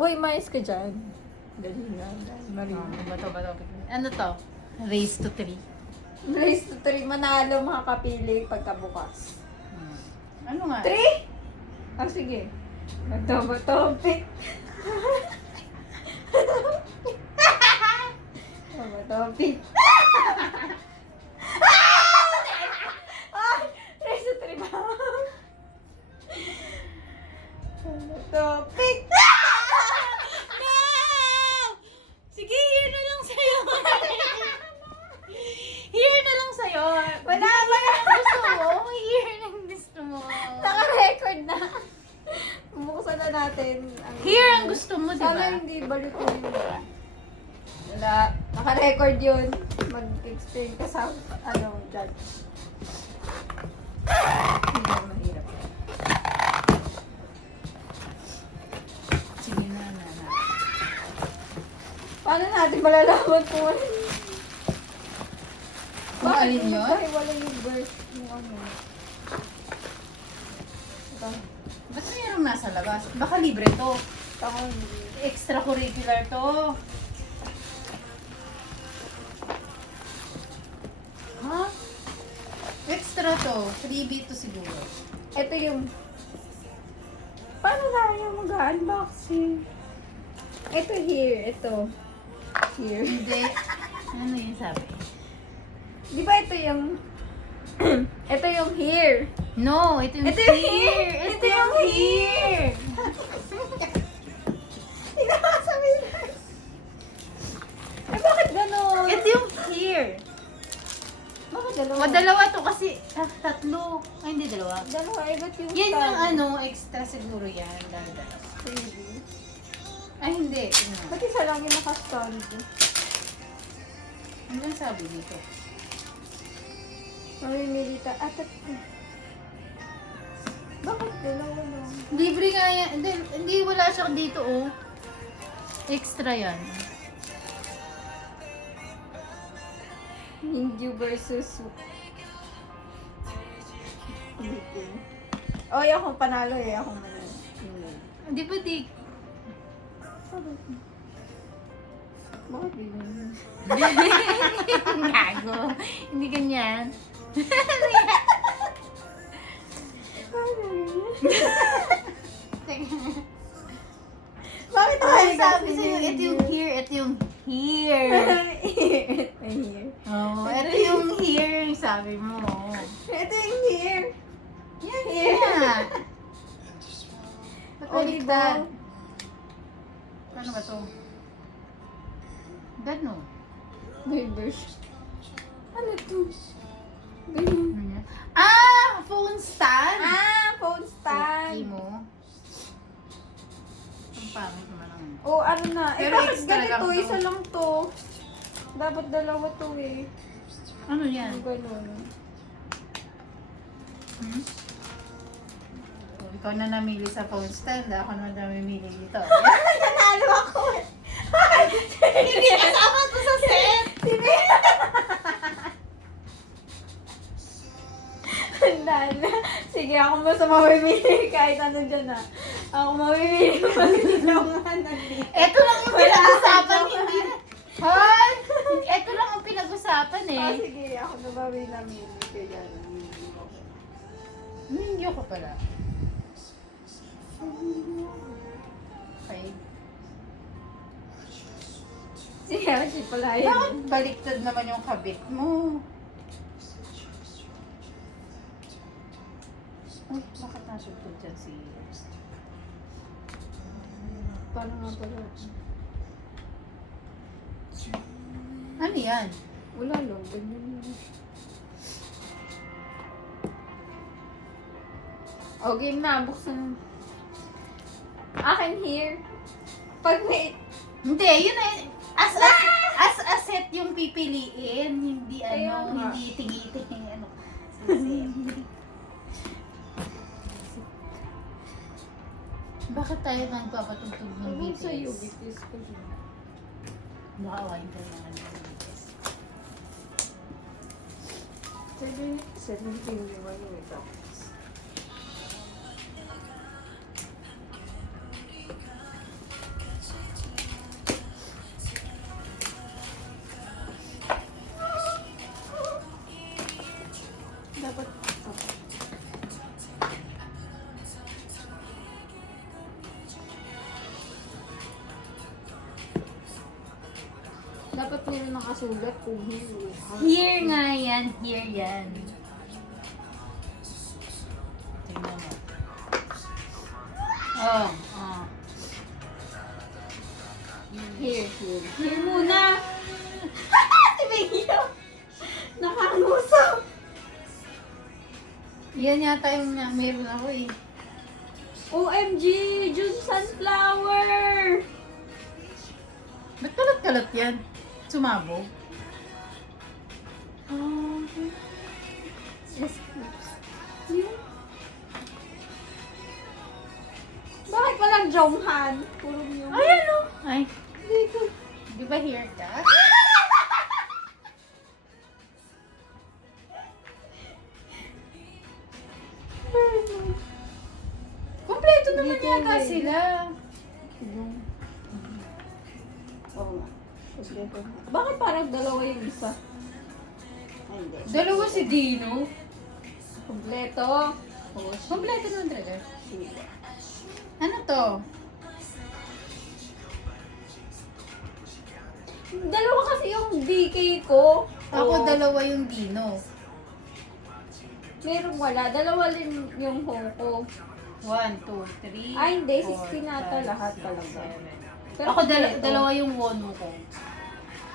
Uy, mais ka dyan. Dali nga. Marino. Bato. Ano to? Race to 3. Race to 3. Manalo mga kapili pagkabukas. Ano nga? 3? Ah, sige. Bato. Pick. Bato. Pick. Ay! Race to 3 ba? Bato. Pick. No! Sige, here na lang sa'yo. Here na lang sa'yo. Wala. Gusto mo? Here lang gusto mo. Naka-record na. Buksan na natin. Here ang gusto mo, di ba? Sana hindi balik ko yun. Wala. Naka-record yun. Mag-explain ka sa, judge. Hindi na mahirap. Sige na. Paano natin malalaman kung ano? Kung alin yun? Bakit wala yung verse yung ano? Ito. Ba't mayroong nasa labas? Baka libre to. Ako hindi. Extracurricular to. Ha? Extra to. Freebie to siguro. Ito yung... Paano tayo mag-unboxing? Ito here. Ito. Here. Hindi. Ano yung sabi? Di ba ito yung... ito yung here. No, ito yung Ito yung here. here. Ito yung here. Tinakasabi na. Eh, bakit gano'n? Ito yung here. Bakit dalawa? Dalawa to kasi tatlo. Ay, hindi dalawa. Dalawa, eh, ba't yung Yan yung stand? extra siguro yan. Dalawa. Really? Ay, hindi. Ba't isa lang yung nakastand? Ano yung sabi dito? Mamimili ta. Bakit dalawa lang? Libre nga yan. Hindi wala siya dito, oh. Extra yan. Hindu versus... Oh, akong panalo eh. Akong manalo. Di ba di... Bakit di ba? Gago. Hindi ganyan. Bakit Ay, tayo sabi sa'yo, ito yung here, ito yung here. here. Oh, ito yung here, yung sabi mo. Ito yung here. Yan, Here. yan. Oh, Baliktad. Paano ba to? Gano? Neighbors. Ano to? Ganyan. Ano yan? Ah! Phone stand! Phone Ay stand. mo. Ang pangit naman ang... Oh, ano na. Eh, Pero bakit extra ganito? lang to. Isa lang to. Dapat dalawa to eh. Ano yan? Yung ganun. Hmm? So, ikaw na namili sa phone stand, ako na namimili dito. Nanalo ako eh. Hindi kasama to sa set. Handa na. Sige, ako mo sa mamimili kahit ano dyan ah. Ako mamimili mag-ilawan nandito. Ito lang yung pinag-usapan, hindi na. Hoy! Ito lang ang pinag-usapan eh. Ah, sige, ako na ba may namili kaya namili ko. Hindi ko pala. Okay. Sige, si pala yun. Bakit baliktad naman yung kabit mo? Uy, bakit nasugtod dyan si... Paano nga pala? Ano yan? Wala lang, ganyan lang. O, game na. Buksan. Akin here. Pag may... Hindi, yun na as a set yung pipiliin, hindi Kaya ano, nga. hindi tigi-tigi ano. Kasi, bakit tayo nagpapatugtog ng Ano BTS? sa iyo, BTS ko siya. Nakawain tayo ng BTS. 17 yung ano ito. Dapat meron nakasulat kung here. Here nga yan. Here yan. Tingnan mo. Oh. Oh. Here. Here muna. Si Mayo. Nakangusap. Yan yata yung meron ako eh. OMG! June Sunflower! Ba't kalat-kalat yan? Sumabog? Yes, yun. Bakit walang Jonghan? Puro yung... Ay, ano? Ay, di ba haircut? Kompleto naman Dito yata eh. sila. Oo nga. Bakit parang dalawa yung isa? Ay, hindi. Dalawa si Dino. Kompleto. Oh, Kompleto naman talaga. shit. Ano to? Dalawa kasi yung DK ko. Ako Oh. dalawa yung Dino. Merong wala. Dalawa rin yung Hong ko. 1, 2, 3, Ay, hindi. 4, 16 nata 5, lahat 6, talaga. 7. Pero Ako kompleto. dalawa yung Wonu ko.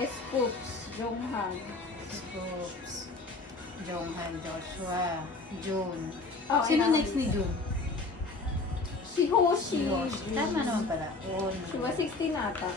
Scoops. Jonghan. Scoops. Jonghan, Joshua, June. Oh, Sino ayun. next ni June? Si Hoshi. Tama naman pala. Wonu. Si 16 nata.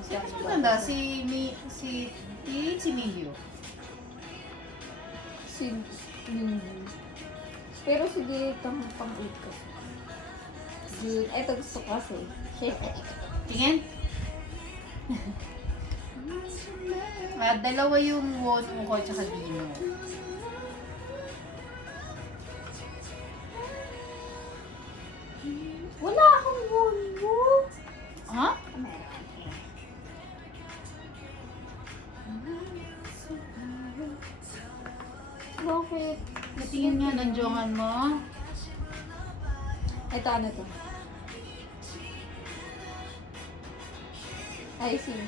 Sino mas matanda? Si Miyu. Si Mindy. Pero si Dito pang-8 ko. June. Eto gusto ko kasi. Tingin? Dalawa yung Wonu ko tsaka Dino. Wala akong Wonwo. Ha? Bakit? Natingin nga ng jongan mo. Ito ano to? I see.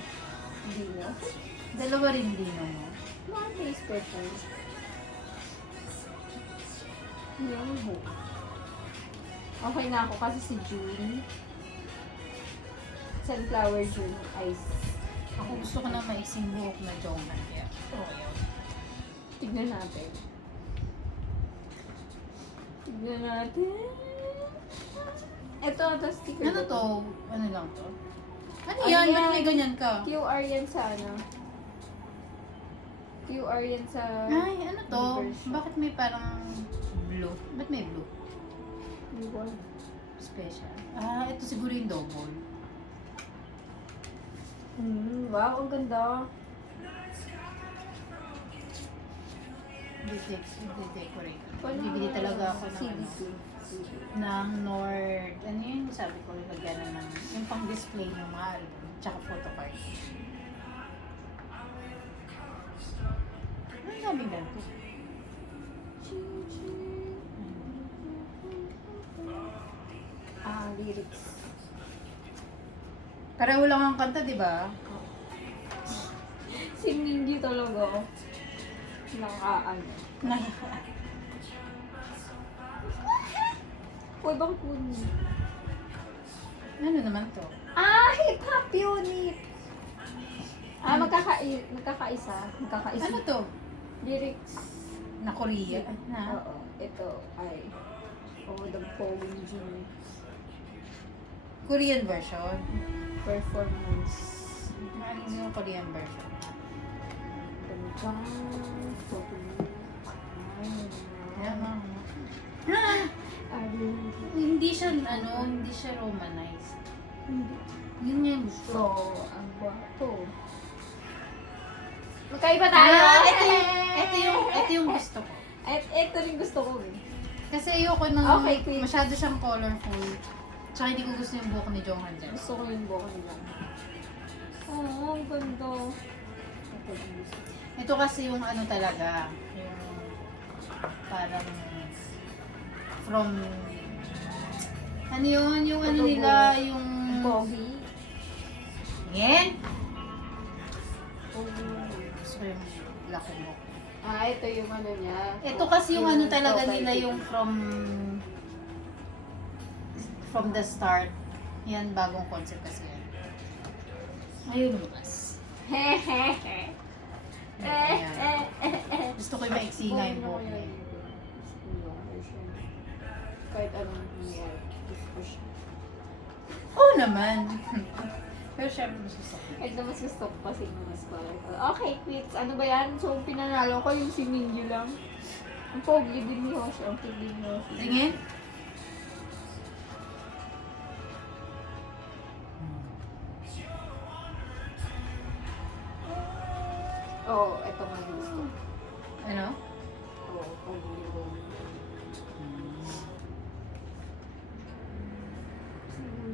Dino. Dalawa rin Dino mo. Bakit may special? Yung ho. Okay na ako kasi si June. Sunflower June Ice. Ako gusto ko na maising buhok na jongan. Kaya, Tignan natin. Tignan natin. Ito, ito sticker. ano to? Ano lang to? Ano Ano yan? Ba't yan? may ganyan ka? QR yan sa ano? QR yan sa... Ay, ano to? Version. Bakit may parang blue? Ba't may blue? Iwan. Special. Ah, ito siguro yung double. Wow, ang ganda. Decorate. Bibili talaga ako ng ano, ng Nord. Ano yun? Sabi ko, lagyan na ng yung pang display ng mga album. Tsaka photocard. Ang daming ganito. Lyrics. Pareho lang ang kanta, di ba? Si Mindy talaga. Nakaano. Uy, bakit unit? Ano naman to? Ah, hip hop unit! Ah, magkakaisa. Magkakaisa. Ano to? Lyrics. Na Korea? Na? Oo. Ito ay the Poem June Korean version? performance. Ano yung Korean version? Yan, hindi siya, hindi siya romanized. Yun nga yung gusto. So, ang bato. Magkaiba tayo! Ito yung gusto ko. Ito rin gusto ko eh. Kasi ayoko nang Okay, queen. masyado siyang colorful. Tsaka hindi ko gusto yung buhok ni Jonghan dyan. Gusto ko yung buhok nila. Oo, ang ganda. Ito yung gusto. Ito kasi yung ano talaga, yung parang from ano yun, yung ano Photo nila, booth. yung Pogi. yan? Lakumok. Ah, ito yung ano niya. Ito kasi yung ano talaga profile nila pic. yung from the start. Yan, bagong concept kasi yan. Ayun, lumabas. Hehehe. Ayan. Gusto ko yung maiksi nga yung buhok niya. Kahit anong nangyari. Gusto ko siya. Oo naman. Pero syempre mas gusto ko. Kahit na mas gusto ko kasi mas color. Okay, quits. Ano ba yan? So, pinanalo ko yung si Minju lang. Ang pogi din ni Hoshi. Ang pogi din ni Hoshi. Tingin? Oo, ito nga yung gusto. Ano? Oo, pogi yung...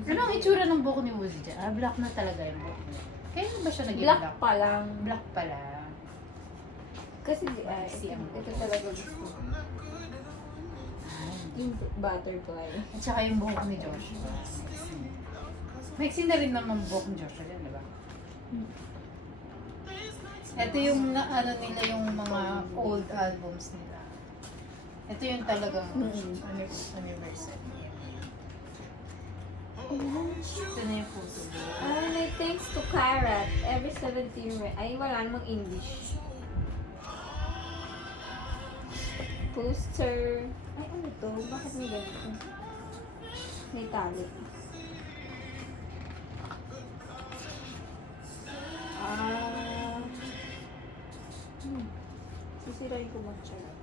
Ano ang itsura ng buhok ni Woozy dyan? Ah, black na talaga yung buhok niya. Kailan ba siya naging Black black? pa lang. Black pala. Kasi ito talaga gusto ko. Yung butterfly. At saka yung buhok ni Joshua. Maxi na rin naman buhok ni Joshua yan, di ba? Ito yung ano nila yung mga old albums nila. Ito yung talagang anniversary. Ito na yung photo mo. Ay, thanks to Karat. Every 17 ay, wala namang English. Poster. Ay, ano to? Bakit may ganito? May tali. Ah. Sisirain ko mag-chat.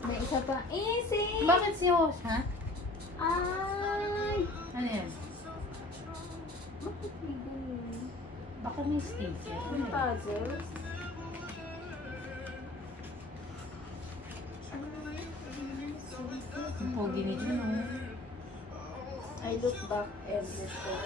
May isa pa. Easy! Bakit si Hosh, ha? Ay! Ano yan? Bakit may ganun? Baka may sticker. May puzzle? Ang pogi ni Juno. I look back and recall.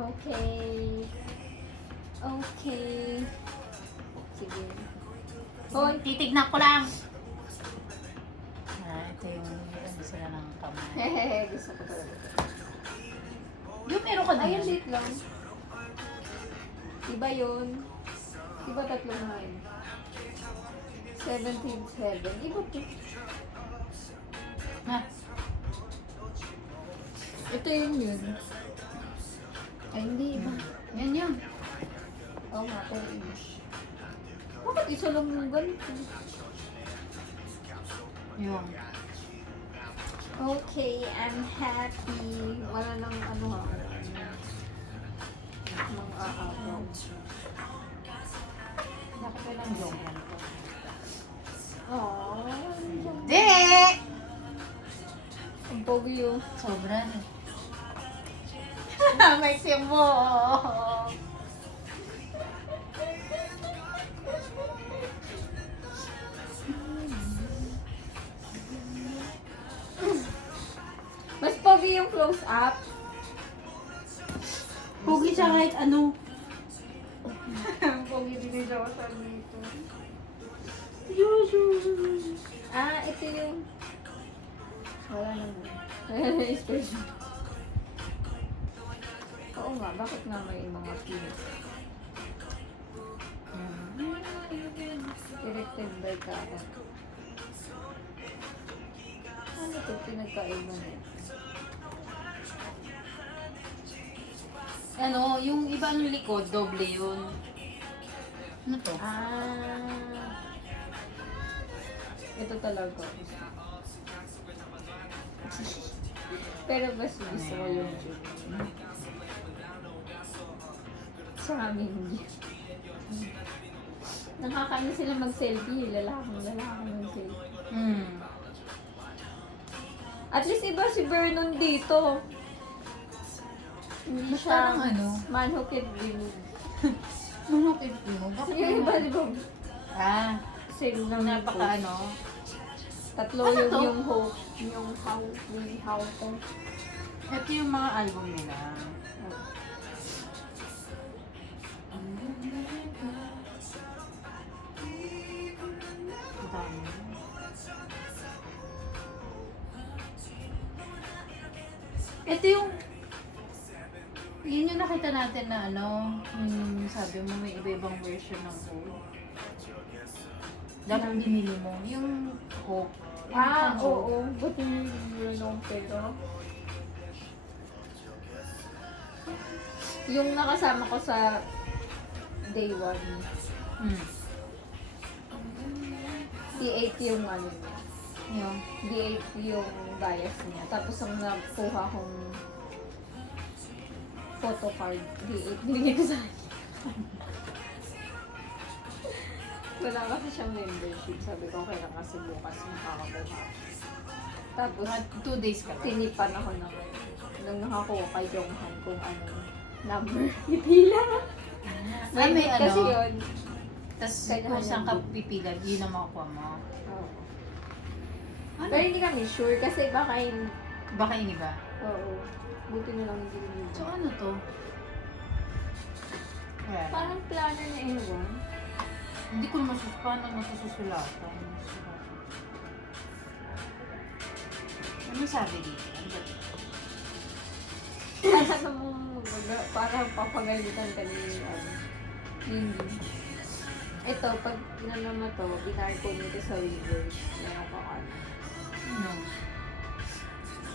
Okay. Okay. Sige. Hoy, titignan ko lang. Ah, ito yung ano sila ng kamay. Hehehe, gusto ko talaga. Yung meron ka Ayun, din. date lang. Iba yun. Iba tatlo na yun. 17-7. Iba to. Ha? Ito yun. Ay, hindi iba. Yan yun. Oo nga, pero English. Bakit isa lang yung ganito? Yung. Okay, I'm happy. Wala nang ano ha. Mga ahapon. Bakit ka lang yung yan ko? Aww. Di! Ang pogi yung... Sobra na. May mo. Mas pogi yung close up. Pogi siya kahit ano. Ang pogi din ni Joshua dito. Ah, ito yung... Wala naman. Expression. Oo nga, bakit nga may mga pin? Directed by Kara. Ano ito? Pinagkaiba na. Ano, yung ibang likod, doble yun. Ano to? Ah. Ito talaga. Pero mas gusto ko yung June. Sa amin yun. Nakakano sila mag-selfie. Lalaki mag-selfie. Hmm. At least iba si Vernon dito. Hindi siya Parang ano? man who can remove. Manok mo? Bakit Yung iba, naman? di ba? Ah, Sale lang napaka ano? Tatlo Ano yun to? yung how to. Ito yung mga album nila. Ang dami. Ito yun yung nakita natin na ano, yung sabi mo may iba-ibang version ng Hope. Dapat binili mo. Yung Hope. Ah, Yung Hope. oo. Buti yun pero. Yung nakasama ko sa day 1, Hmm. D8 yung ano niya. Yung, D8 yung bias niya. Tapos ang nakuha kong photo card, D8, binigay ko sa kanya. Wala kasi siyang membership. Sabi ko, okay lang kasi bukas makakabuha. Tapos, mga 2 days ka ba? tinipan ako ng nung nakakuha kay Jonghan kung ano number. Ipila. May May kasi ano, yun. tapos Kanya kung saan ka yan. pipila, yun ang makukuha mo. Oo. Ano? Pero hindi kami sure kasi baka yung, Baka yun iba. oo. Buti na lang hindi yun. So ano to? Well, Parang planner na ewan. hindi ko naman paano masususulatan. Ano sabi dito? Ano ba dito? Sana mong parang papagalitan ka ni hindi. Ito, pag ano mo to, binar ko nito sa reverse. Meron ko ano. Ano?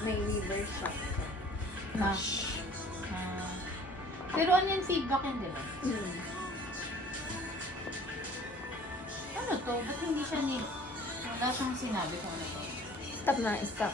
May reverse shot ka. Ah. Pero ano yung feedback yun, di ba? Ano to? Ba't hindi siya ni... Wala siyang sinabi kung ano to. Stop na, stop.